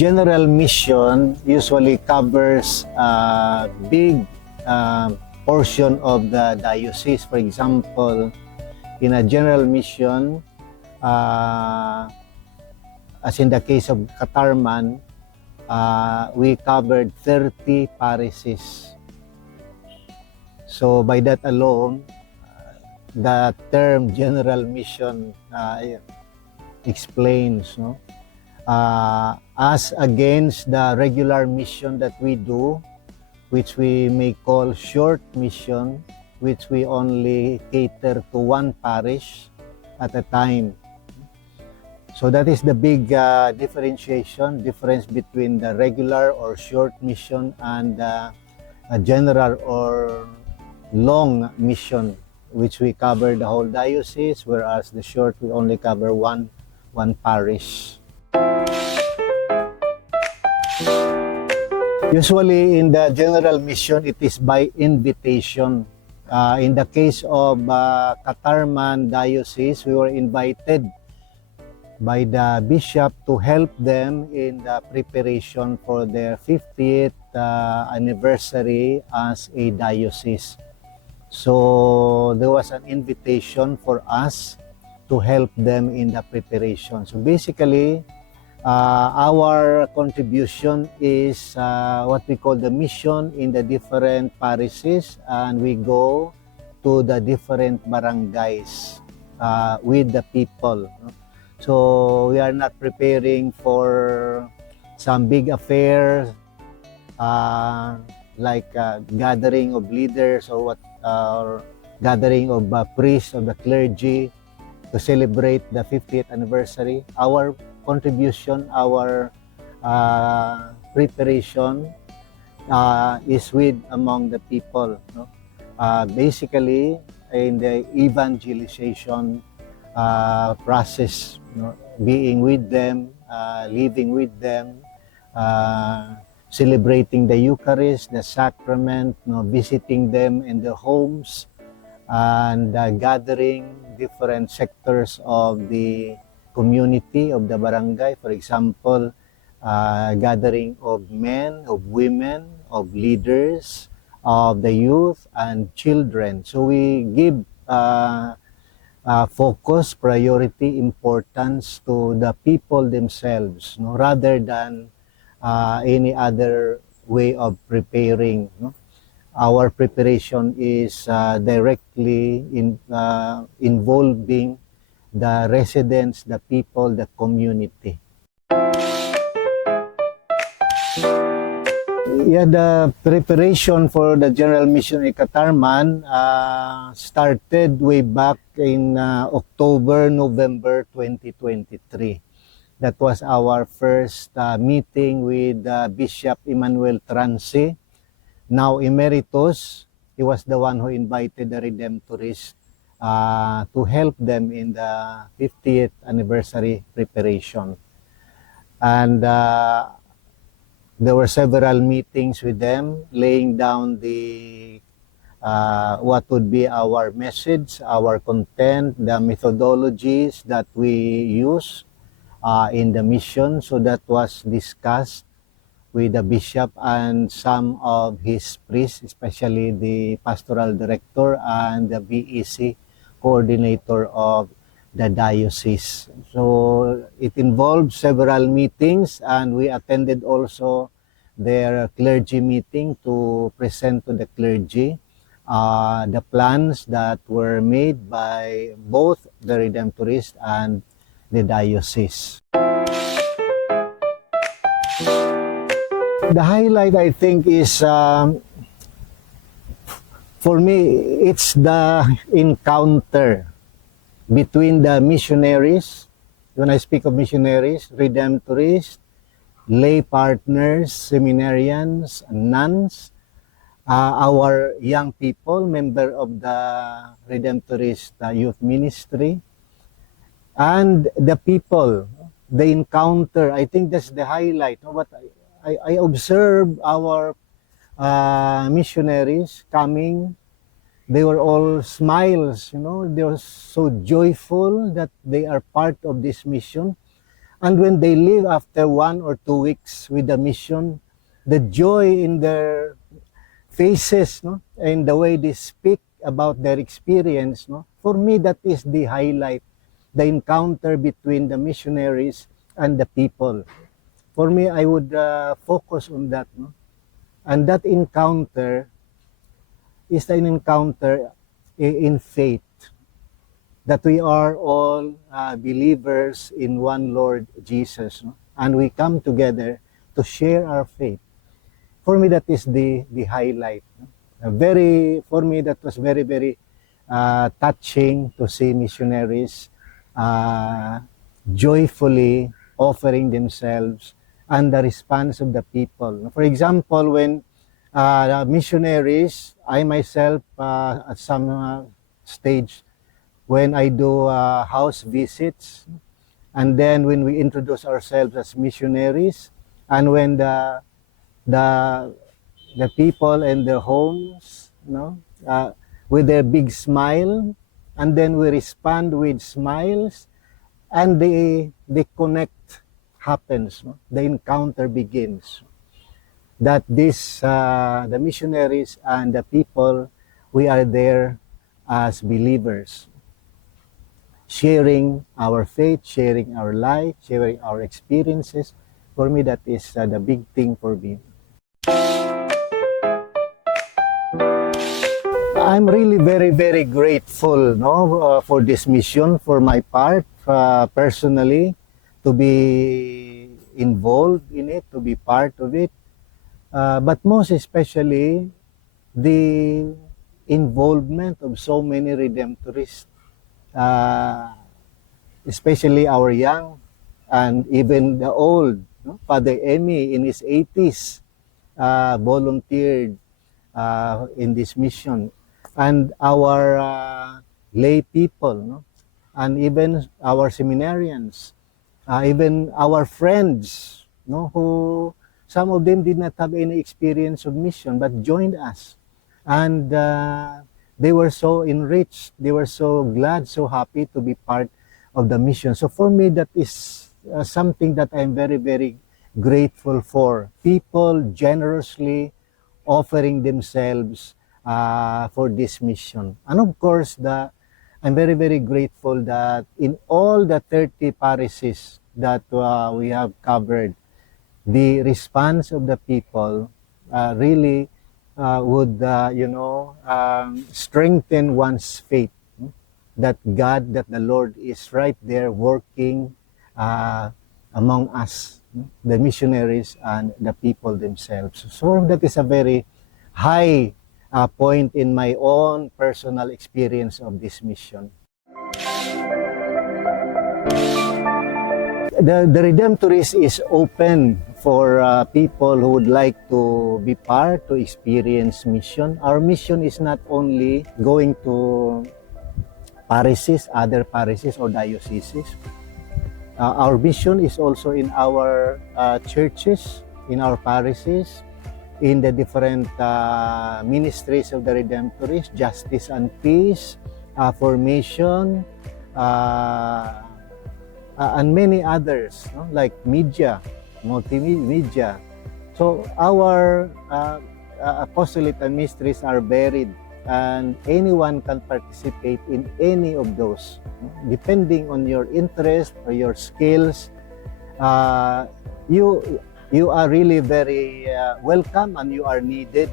general mission usually covers a big portion of the diocese. For example, in a general mission, as in the case of Catarman, we covered 30 parishes. So by that alone, the term general mission explains, no? As against the regular mission that we do, which we may call short mission, which we only cater to one parish at a time. So that is the big difference between the regular or short mission and a general or long mission, which we cover the whole diocese, whereas the short we only cover one parish. Usually in the general mission, it is by invitation. In the case of Catarman Diocese, we were invited by the bishop to help them in the preparation for their 50th anniversary as a diocese. So there was an invitation for us to help them in the preparation. So basically, our contribution is what we call the mission in the different parishes, and we go to the different barangays with the people. So we are not preparing for some big affairs like gathering of leaders or gathering of priests of the clergy to celebrate the 50th anniversary. Our contribution, our preparation is with among the people. No? Basically, in the evangelization process, no? Being with them, living with them, celebrating the Eucharist, the sacrament, no? Visiting them in their homes, and gathering different sectors of the community of the barangay. For example, gathering of men, of women, of leaders, of the youth and children. So we give focus, priority, importance to the people themselves, no? Rather than any other way of preparing. No? Our preparation is directly involving the residents, the people, the community. Yeah, the preparation for the general mission in Catarman started way back in October, November 2023. That was our first meeting with Bishop Emmanuel Transi, now emeritus. He was the one who invited the Redemptorist to help them in the 50th anniversary preparation. And there were several meetings with them, laying down the what would be our message, our content, the methodologies that we use in the mission. So that was discussed with the bishop and some of his priests, especially the pastoral director and the BEC coordinator of the diocese. So it involved several meetings, and we attended also their clergy meeting to present to the clergy the plans that were made by both the Redemptorist and the diocese. The highlight, I think, is for me, it's the encounter between the missionaries. When I speak of missionaries, Redemptorists, lay partners, seminarians, nuns, our young people, member of the Redemptorist Youth Ministry, and the people, the encounter. I think that's the highlight. What I observed our missionaries coming. They were all smiles, you know. They were so joyful that they are part of this mission. And when they leave after 1 or 2 weeks with the mission, the joy in their faces, no, and the way they speak about their experience, no, for me that is the highlight, the encounter between the missionaries and the people. For me, I would focus on that, no? And that encounter is an encounter in faith, that we are all believers in one Lord Jesus, no? And we come together to share our faith. For me, that is the highlight. No? For me, that was very, very touching to see missionaries joyfully offering themselves and the response of the people. For example, when the missionaries, I myself at some stage, when I do house visits, and then when we introduce ourselves as missionaries, and when the people in their homes, with their big smile, and then we respond with smiles, and the connect happens, no? The encounter begins. That the missionaries and the people, we are there as believers, sharing our faith, sharing our life, sharing our experiences. For me, that is the big thing for me. I'm really very, very grateful, for this mission, for my part, personally, to be involved in it, to be part of it. But most especially, the involvement of so many Redemptorists, especially our young and even the old. Father Emmy in his 80s volunteered in this mission. And our lay people, and even our seminarians, even our friends, who some of them did not have any experience of mission but joined us. And they were so enriched, they were so glad, so happy to be part of the mission. So for me, that is something that I'm very, very grateful for. People generously offering themselves for this mission. And of course, I'm very, very grateful that in all the 30 parishes that we have covered, the response of the people really would, strengthen one's faith, that God, that the Lord is right there working among us, the missionaries and the people themselves. So that is a very high point in my own personal experience of this mission. The Redemptorist is open for people who would like to be part, to experience mission. Our mission is not only going to parishes, other parishes or dioceses. Our mission is also in our churches, in our parishes, in the different ministries of the Redemptorist, justice and peace, formation, and many others, like media, multimedia. So our apostolate and mysteries are varied, and anyone can participate in any of those, depending on your interest or your skills. You are really very welcome, and you are needed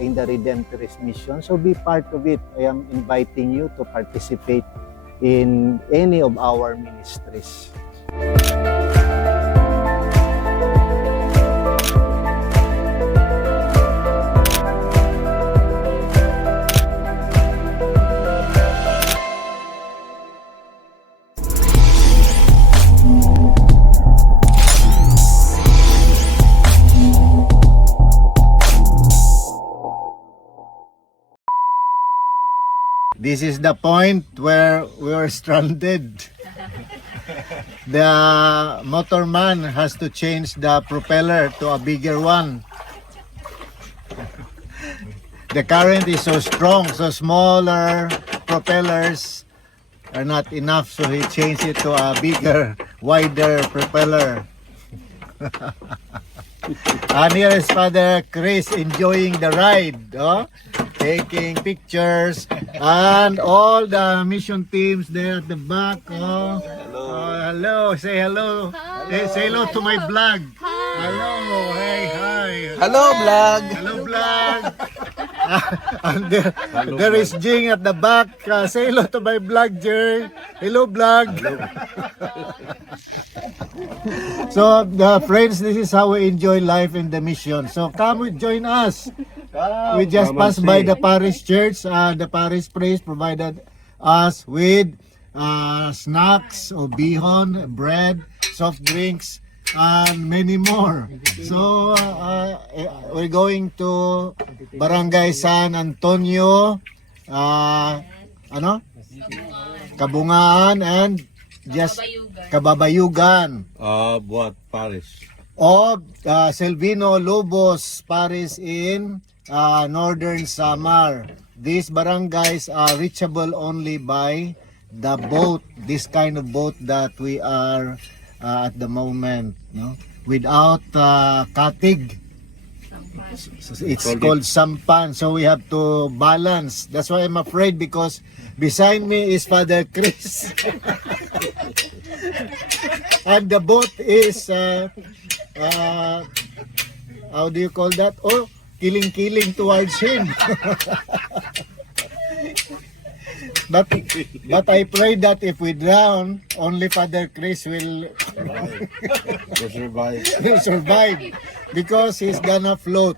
in the Redemptorist mission. So be part of it. I am inviting you to participate in any of our ministries. This is the point where we were stranded. The motorman has to change the propeller to a bigger one. The current is so strong, so smaller propellers are not enough, so he changed it to a bigger wider propeller. And here is Father Chris enjoying the ride, taking pictures, and all the mission teams there at the back. Hello, say hello. Say hello to my vlog. Hello, hey, hi. Hello, vlog. Hello, vlog. And there is Jing at the back. Say hello to my vlog, Jerry. Hello, vlog. So, friends, this is how we enjoy life in the mission. So, come join us. We just passed by the parish church. The parish priest provided us with snacks, or bihon, bread, soft drinks, and many more. So, we're going to Barangay San Antonio, Kabungaan, and just Kababayugan. What parish? Of Selvino Lobos Parish in Northern Samar. These barangays are reachable only by the boat, this kind of boat that we are at the moment, without katig. It's called sampan, so we have to balance. That's why I'm afraid, because beside me is Father Chris. And the boat is how do you call that? Oh, kiling towards him. But I pray that if we drown, only Father Chris will survive, because he's gonna float.